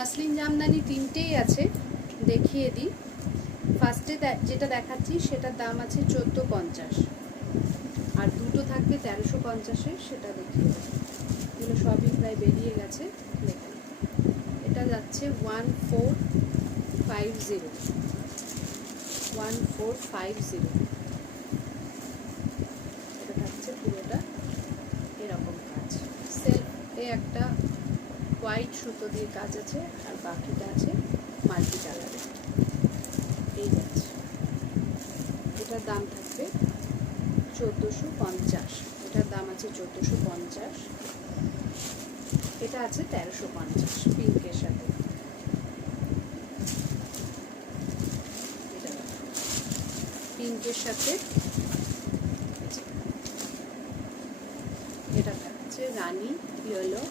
Muslin Jamdani তিনটেই আছে, দেখিয়ে দিই। ফার্স্টে যেটা দেখাচ্ছি সেটার দাম আছে 1450, আর দুটো থাকবে 1350-এর, সেটা দেখিয়ে দিই। এগুলো সবই প্রায় বেরিয়ে গেছে। দেখুন এটা যাচ্ছে 1450, 1450। এটা থাকছে পুরোটা এরকম কাজ, সেলফে একটা হোয়াইট সুতো দিয়ে কাজ আছে, আর বাকিটা আছে মাল্টি কালারে। এই যাচ্ছে, এটার দাম থাকবে 1450, এটার দাম আছে 1450। এটা আছে 1350 পিঙ্কের সাথে। এটা পিঙ্কের সাথে এটা থাকছে রানী ইয়েলো